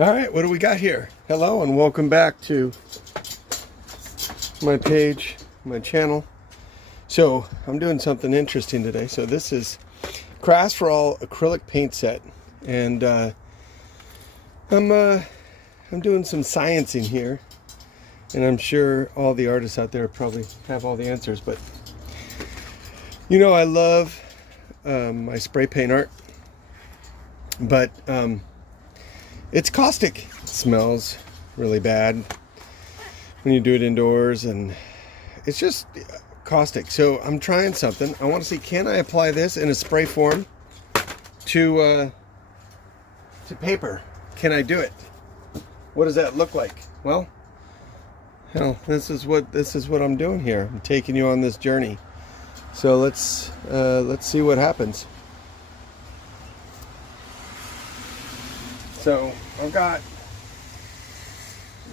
All right, what do we got here? Hello and welcome back to my page, my channel. So I'm doing something interesting today. So this is Craft for All acrylic paint set, and I'm doing some sciencing here, and I'm sure all the artists out there probably have all the answers. But you know, I love my spray paint art, but it's caustic. It smells really bad when you do it indoors, and it's just caustic. So I'm trying something. I want to see, can I apply this in a spray form to paper? Can I do it? What does that look like? Well, hell, this is what I'm doing here. I'm taking you on this journey. So let's see what happens.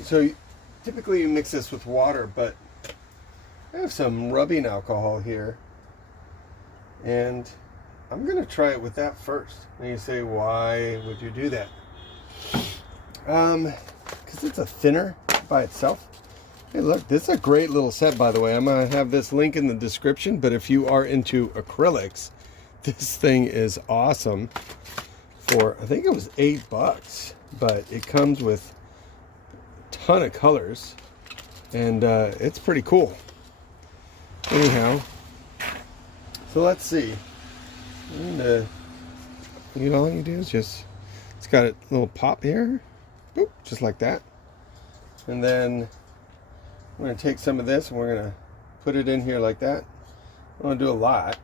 So typically you mix this with water, but I have some rubbing alcohol here, and I'm gonna try it with that first. And you say, why would you do that? Because it's a thinner by itself. Hey, look, this is a great little set, by the way. I'm gonna have this link in the description, but if you are into acrylics, this thing is awesome. For, I think it was $8, but it comes with a ton of colors, and it's pretty cool. Anyhow, so let's see. And, you know, all you do is just, it's got a little pop here, boop, just like that. And then I'm going to take some of this and we're going to put it in here like that. I'm going to do a lot,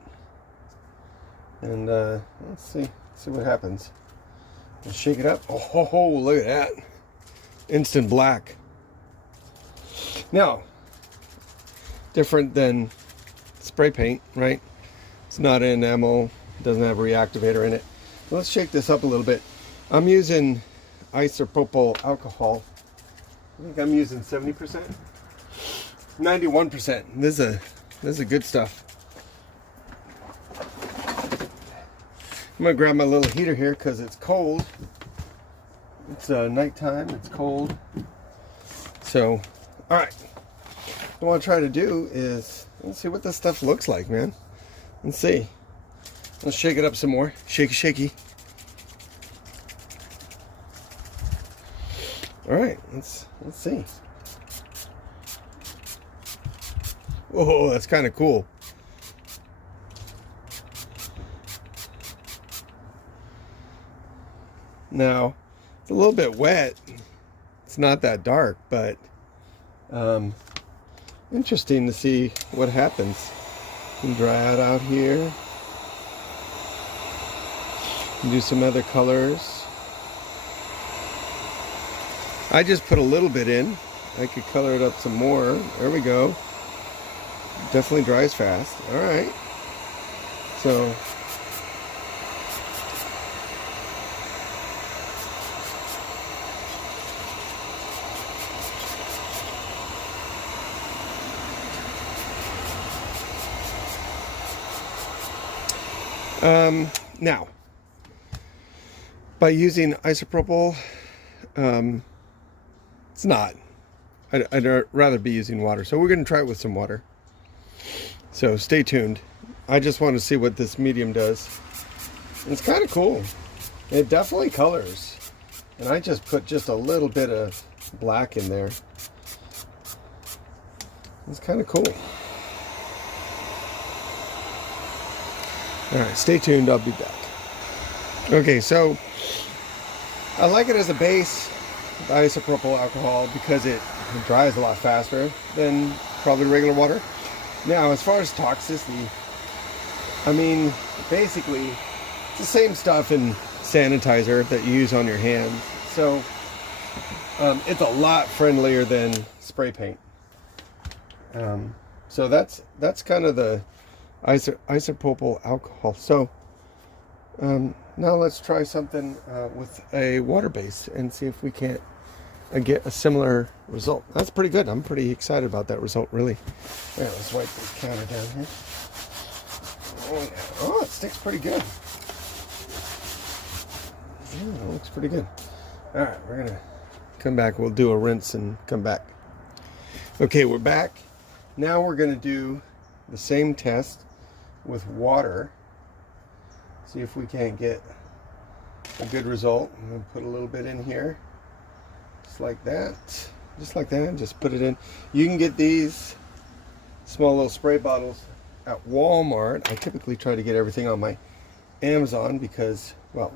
and let's see what happens. Let's shake it up. Oh, look at that. Instant black. Now, different than spray paint, right? It's not an enamel, doesn't have a reactivator in it. So let's shake this up a little bit. I'm using isopropyl alcohol. I think I'm using 70%, 91%. This is a good stuff. I'm gonna grab my little heater here because it's cold. It's nighttime, it's cold. So, all right. What I want to try to do is, let's see what this stuff looks like, man. Let's see. Let's shake it up some more. Shaky, shaky. All right, let's see. Whoa, that's kind of cool. Now, it's a little bit wet. It's not that dark, but interesting to see what happens. You can dry it out here. You can do some other colors. I just put a little bit in. I could color it up some more. There we go. Definitely dries fast. All right. So now, by using isopropyl, it's not. I'd rather be using water. So we're going to try it with some water. So stay tuned. I just want to see what this medium does. It's kind of cool. It definitely colors. And I just put just a little bit of black in there. It's kind of cool. All right, stay tuned. I'll be back. Okay, so I like it as a base, the isopropyl alcohol, because it dries a lot faster than probably regular water. Now, as far as toxicity, I mean, basically, it's the same stuff in sanitizer that you use on your hands. So it's a lot friendlier than spray paint. So that's kind of the isopropyl alcohol. So now let's try something with a water base and see if we can't get a similar result. That's pretty good. I'm pretty excited about that result, really. All right, let's wipe this counter down here. Oh, it sticks pretty good. Yeah, it looks pretty good. All right, we're gonna come back. We'll do a rinse and come back. Okay, we're back. Now we're gonna do the same test with water. See if we can't get a good result. I'm gonna put a little bit in here, just like that. Just like that, just put it in. You can get these small little spray bottles at Walmart. I typically try to get everything on my Amazon because, well,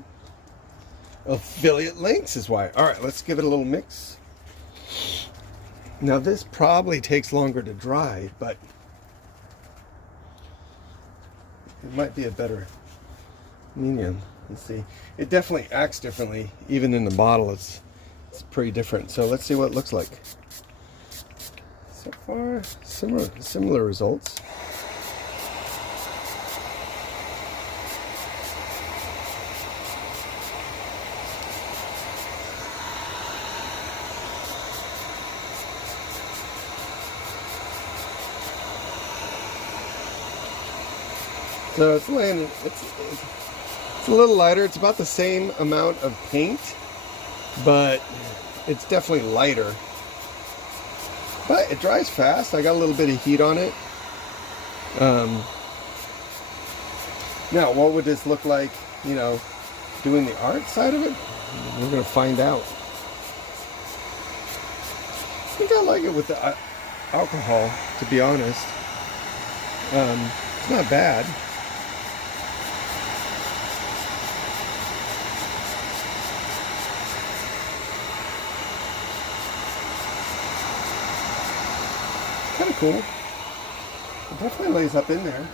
affiliate links is why. All right, let's give it a little mix. Now this probably takes longer to dry, but it might be a better medium. Let's see. It definitely acts differently. Even in the bottle, it's pretty different. So let's see what it looks like. So far, similar results. So it's laying. It's a little lighter. It's about the same amount of paint, but it's definitely lighter. But it dries fast. I got a little bit of heat on it. Now, what would this look like, you know, doing the art side of it? We're going to find out. I think I like it with the alcohol, to be honest. It's not bad. Kind of cool. It definitely lays up in there.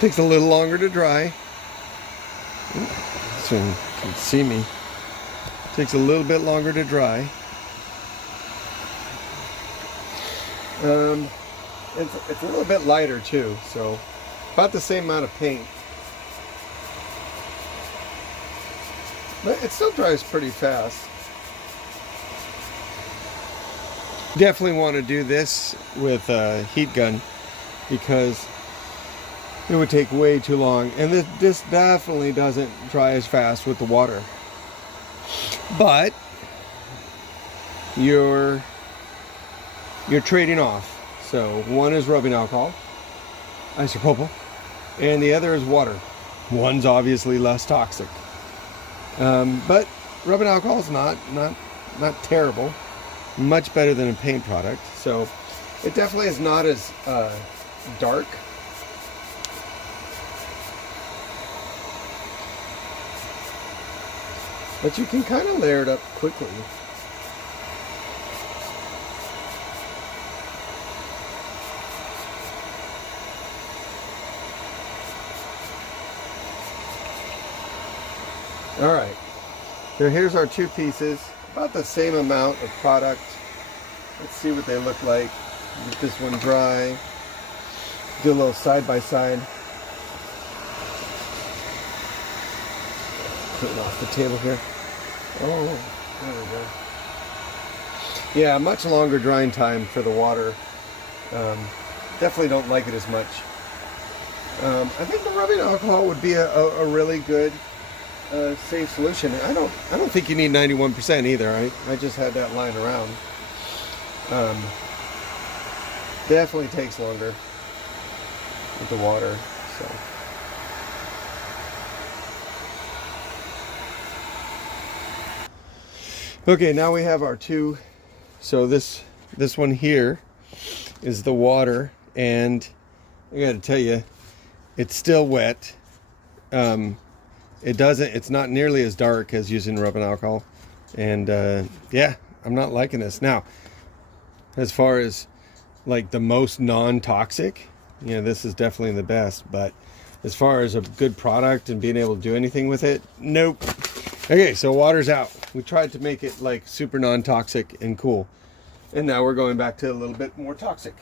Takes a little longer to dry. So you can see me. Takes a little bit longer to dry. It's a little bit lighter too, so about the same amount of paint. But it still dries pretty fast. Definitely want to do this with a heat gun because it would take way too long. And this definitely doesn't dry as fast with the water. But you're trading off. So one is rubbing alcohol, isopropyl, and the other is water. One's obviously less toxic. But rubbing alcohol is not terrible. Much better than a paint product. So it definitely is not as dark. But you can kind of layer it up quickly. All right, so here's our two pieces, about the same amount of product. Let's see what they look like. Get this one dry. Do a little side by side. Put it off the table here. Oh, there we go. Yeah, much longer drying time for the water. Definitely don't like it as much. I think the rubbing alcohol would be a really good safe solution. I don't think you need 91% either. I just had that lying around. Definitely takes longer with the water. So. Okay, now we have our two. So this one here is the water, and I got to tell you, it's still wet. It's not nearly as dark as using rubbing alcohol, and yeah, I'm not liking this. Now, as far as like the most non-toxic, you know, this is definitely the best, but as far as a good product and being able to do anything with it, nope. Okay, so water's out. We tried to make it like super non-toxic and cool, and now we're going back to a little bit more toxic,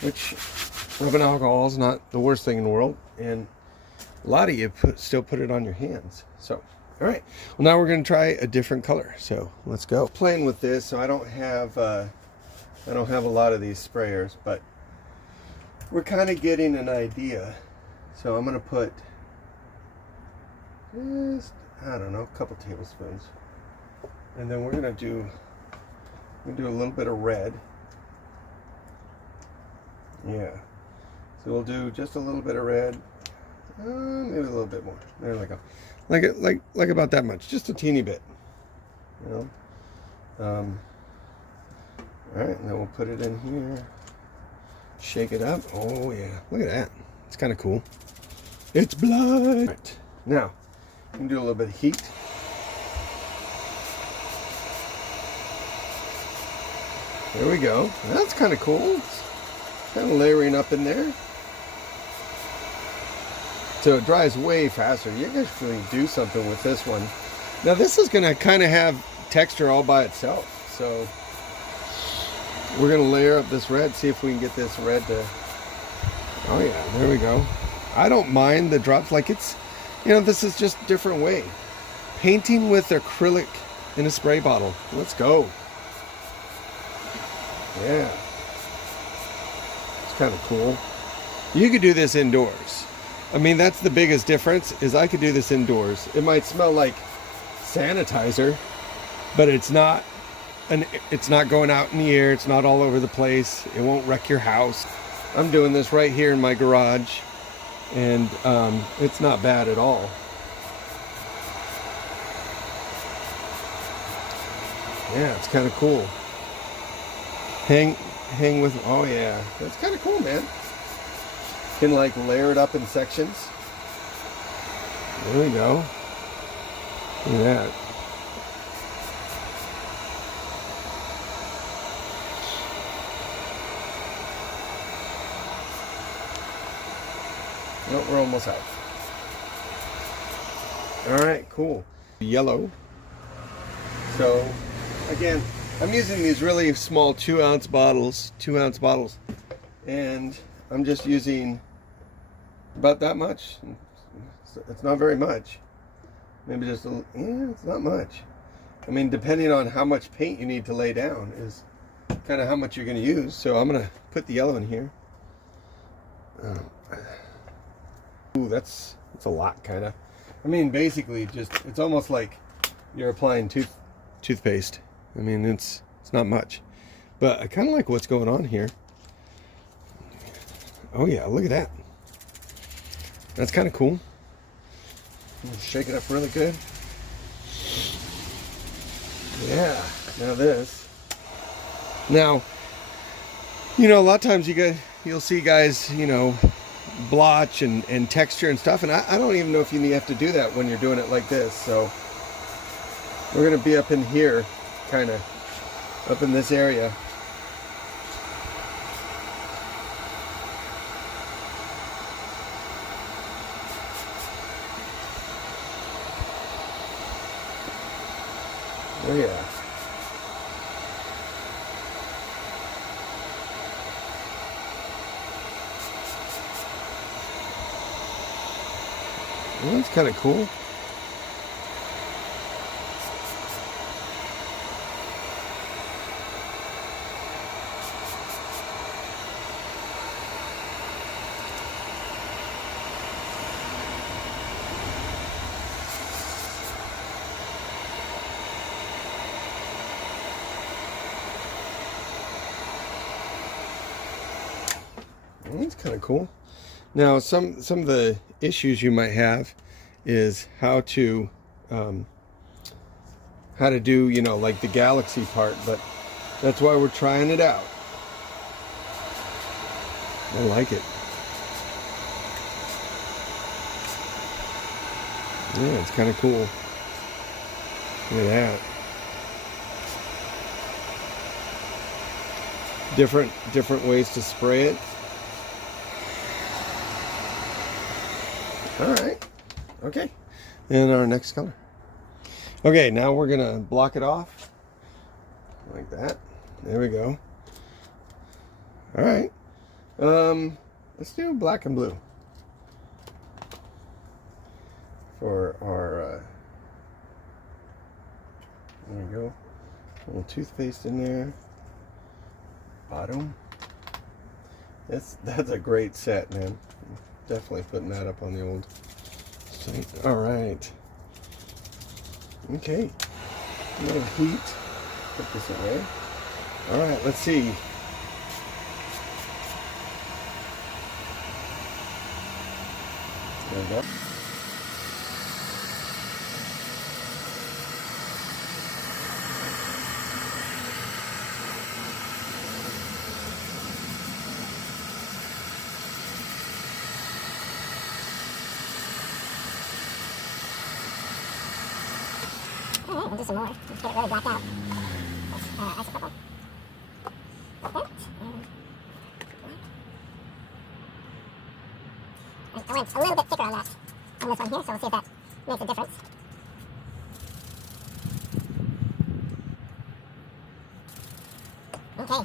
which rubbing alcohol is not the worst thing in the world, and a lot of you still put it on your hands. So, all right. Well, now we're going to try a different color. So let's go. Playing with this, so I don't have a lot of these sprayers, but we're kind of getting an idea. So I'm going to put just, I don't know, a couple tablespoons. And then we're going to do a little bit of red. Yeah. So we'll do just a little bit of red. Maybe a little bit more. There we go. Like about that much. Just a teeny bit. You know? Alright, and then we'll put it in here. Shake it up. Oh yeah. Look at that. It's kind of cool. It's blood. Right. Now, we can do a little bit of heat. There we go. That's kind of cool. It's kind of layering up in there. So it dries way faster. You can actually do something with this one. Now this is going to kind of have texture all by itself. So we're going to layer up this red, see if we can get this red to... Oh yeah, there we go. I don't mind the drops. Like, it's, you know, this is just a different way. Painting with acrylic in a spray bottle. Let's go. Yeah. It's kind of cool. You could do this indoors. I mean, that's the biggest difference, is I could do this indoors. It might smell like sanitizer, but it's not going out in the air. It's not all over the place. It won't wreck your house. I'm doing this right here in my garage, and it's not bad at all. Yeah, it's kind of cool. Hang with, oh yeah, that's kind of cool, man. Can like layer it up in sections. There we go. Look at that. No, we're almost out. All right, cool. Yellow. So again, I'm using these really small 2-ounce bottles, and I'm just using about that much. It's not very much. Maybe just a little, yeah, it's not much. I mean, depending on how much paint you need to lay down is kind of how much you're going to use. So I'm going to put the yellow in here. Ooh, that's a lot, kind of. I mean, basically, just, it's almost like you're applying toothpaste. I mean, it's not much, but I kind of like what's going on here. Oh yeah, look at that. That's kind of cool. Shake it up really good. Yeah, now this. Now, you know, a lot of times you'll see guys, you know, blotch and texture and stuff, and I don't even know if you have to do that when you're doing it like this. So we're gonna be up in here, kind of up in this area. Oh yeah. Well, that's kind of cool. That's kind of cool. Now, some of the issues you might have is how to do, you know, like the galaxy part, but that's why we're trying it out. I like it. Yeah, it's kind of cool. Look at that. Different ways to spray it. All right. Okay. And our next color. Okay, now we're gonna block it off like that. There we go. All right. Let's do black and blue for our. There we go. A little toothpaste in there. Bottom. That's a great set, man. Definitely putting that up on the old site. All right. Okay. A little heat. Put this away. All right, let's see. There we go. Alright, we'll do some more. Let's get it really blacked out. Isopropyl. Like that. And I went a little bit thicker on that, on this one here, so we'll see if that makes a difference. Okay,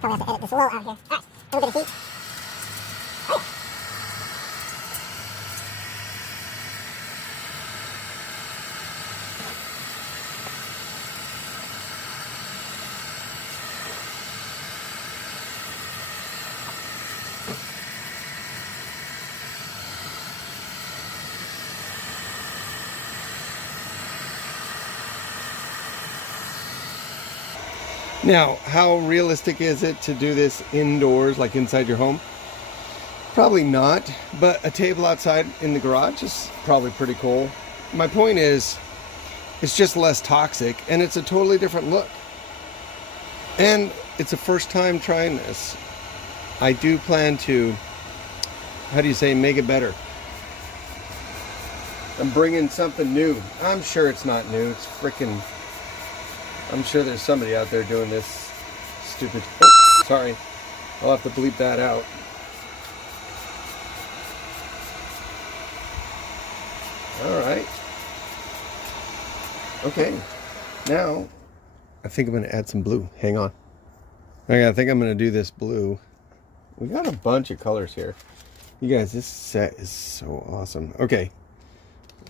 probably have to edit this a little out here. Alright, a little bit of heat. Alright. Now, how realistic is it to do this indoors, like inside your home? Probably not, but a table outside in the garage is probably pretty cool. My point is, it's just less toxic and it's a totally different look. And it's the first time trying this. I do plan to, how do you say, make it better. I'm bringing something new. I'm sure it's not new. It's freaking, I'm sure there's somebody out there doing this stupid, oh, sorry. I'll have to bleep that out. All right. Okay. Now, I think I'm going to add some blue. Hang on. Okay, I think I'm going to do this blue. We got a bunch of colors here. You guys, this set is so awesome. Okay.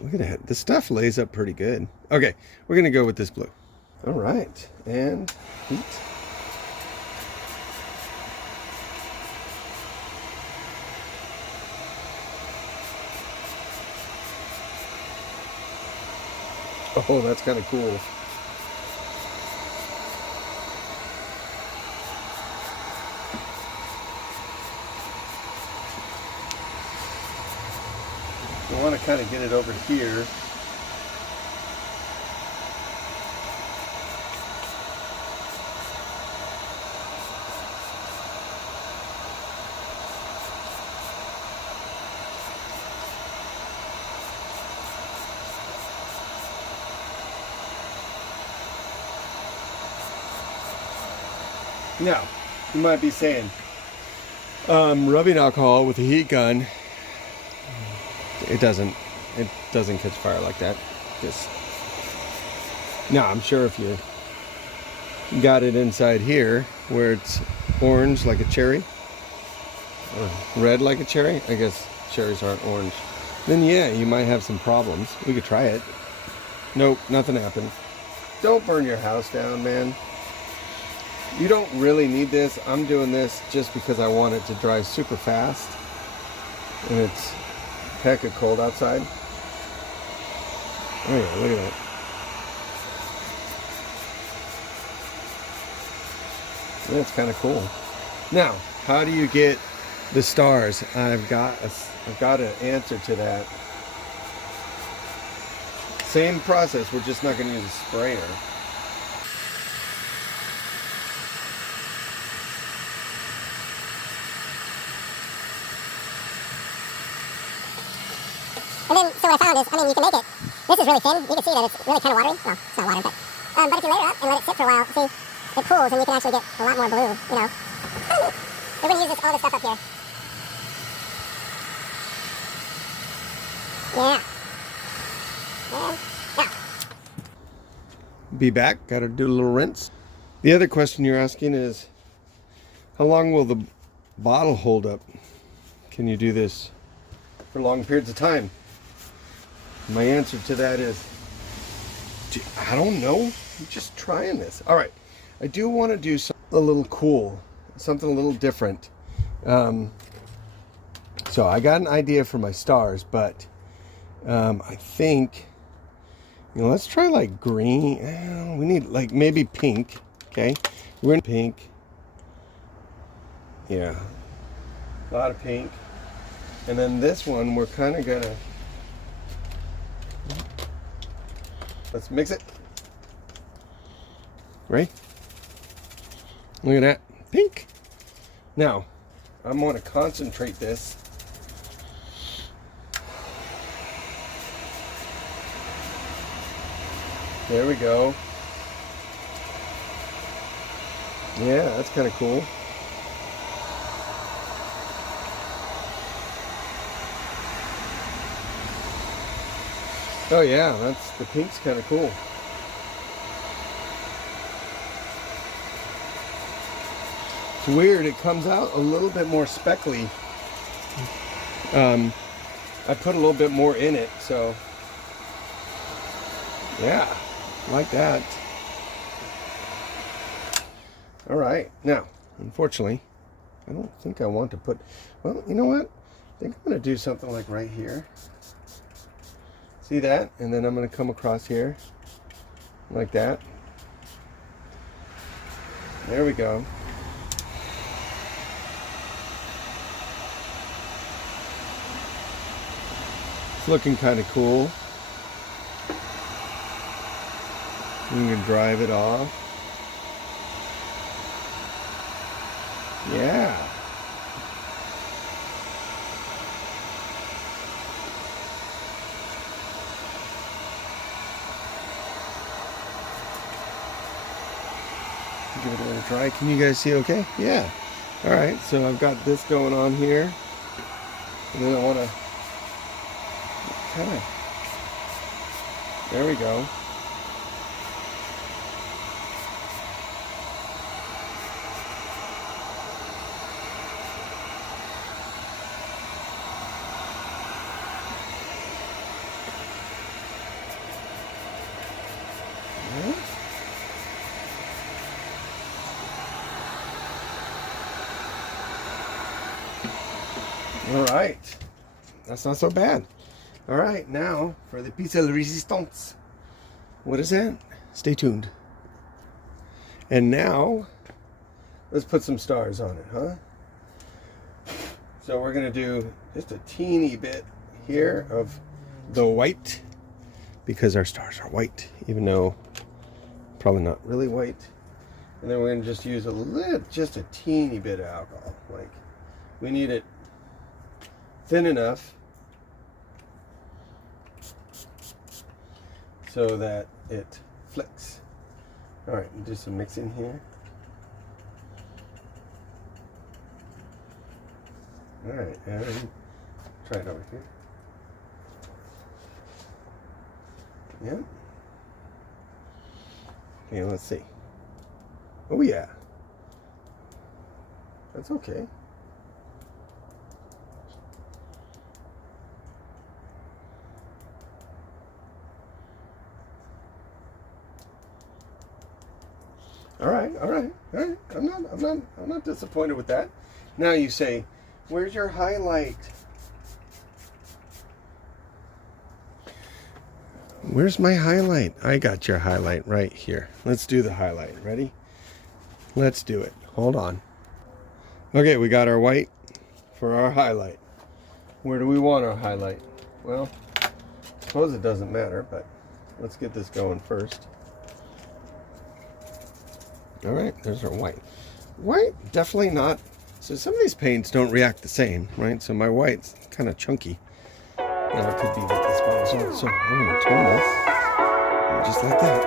Look at that. The stuff lays up pretty good. Okay, we're going to go with this blue. All right. And heat. Oh, that's kind of cool. I want to kind of get it over here. Now, you might be saying, rubbing alcohol with a heat gun, it doesn't catch fire like that. Just, now I'm sure if you got it inside here where it's orange like a cherry, or red like a cherry, I guess cherries aren't orange, then yeah, you might have some problems. We could try it. Nope, nothing happened. Don't burn your house down, man. You don't really need this. I'm doing this just because I want it to dry super fast. And it's hecka cold outside. Oh yeah, look at that. That's kind of cool. Now, how do you get the stars? I've got an answer to that. Same process, we're just not going to use a sprayer. And then, so what I found is, I mean, you can make it, this is really thin, you can see that it's really kind of watery, well, it's not watery, but if you layer it up and let it sit for a while, see, it cools and you can actually get a lot more blue, you know. We're going to use all this stuff up here. Yeah. And, yeah. Be back, gotta do a little rinse. The other question you're asking is, how long will the bottle hold up? Can you do this for long periods of time? My answer to that is, I don't know. I'm just trying this. All right, I do want to do something a little cool, something a little different. So I got an idea for my stars, but I think, let's try like green. We need like maybe pink. Okay, we're in pink. Yeah, a lot of pink. And then this one, we're kind of gonna, let's mix it. Right? Look at that, pink. Now, I'm going to concentrate this. There we go. Yeah, that's kind of cool. Oh yeah, the pink's kind of cool. It's weird, it comes out a little bit more speckly. I put a little bit more in it, so yeah, like that. All right, now, unfortunately, I don't think I want to put, well, you know what? I think I'm going to do something like right here. See that? And then I'm going to come across here, like that. There we go. It's looking kind of cool. You can drive it off. Yeah. Give it a little try. Can you guys see okay? Yeah. All right, so I've got this going on here. And then I want to kind of, there we go. All right, that's not so bad. All right, now for the piece de resistance. What is that? Stay tuned. And now, let's put some stars on it, huh? So we're gonna do just a teeny bit here of the white, because our stars are white, even though probably not really white. And then we're gonna just use just a teeny bit of alcohol. Like, we need it thin enough so that it flicks. All right, do some mixing here. All right, and try it over here. Yeah. Okay, let's see. Oh yeah. That's okay. All right. I'm not disappointed with that. Now you say, where's your highlight? Where's my highlight? I got your highlight right here. Let's do the highlight. Ready? Let's do it. Hold on. Okay, we got our white for our highlight. Where do we want our highlight? Well, I suppose it doesn't matter, but let's get this going first. All right, there's our white. White, definitely not. So some of these paints don't react the same, right? So my white's kind of chunky. Now it could be that this one is also. So I'm going to turn this just like that.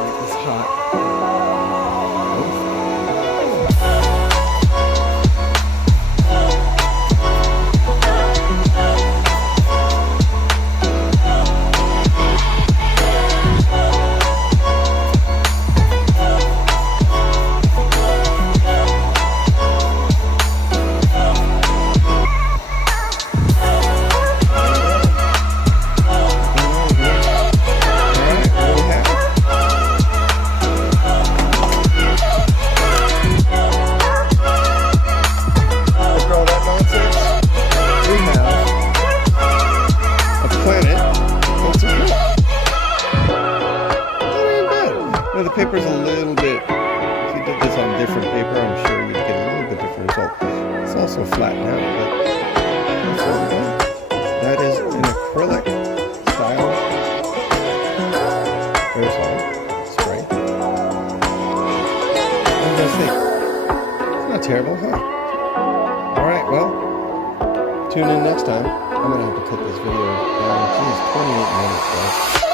Make this hot. paper's a little bit, if you did this on different paper, I'm sure you'd get a little bit different result. It's also flattened out, but that's what we got. That is an acrylic style aerosol spray. What do you guys think? It's not terrible, huh? Alright, well, tune in next time. I'm going to have to cut this video down. Geez, 28 minutes, guys.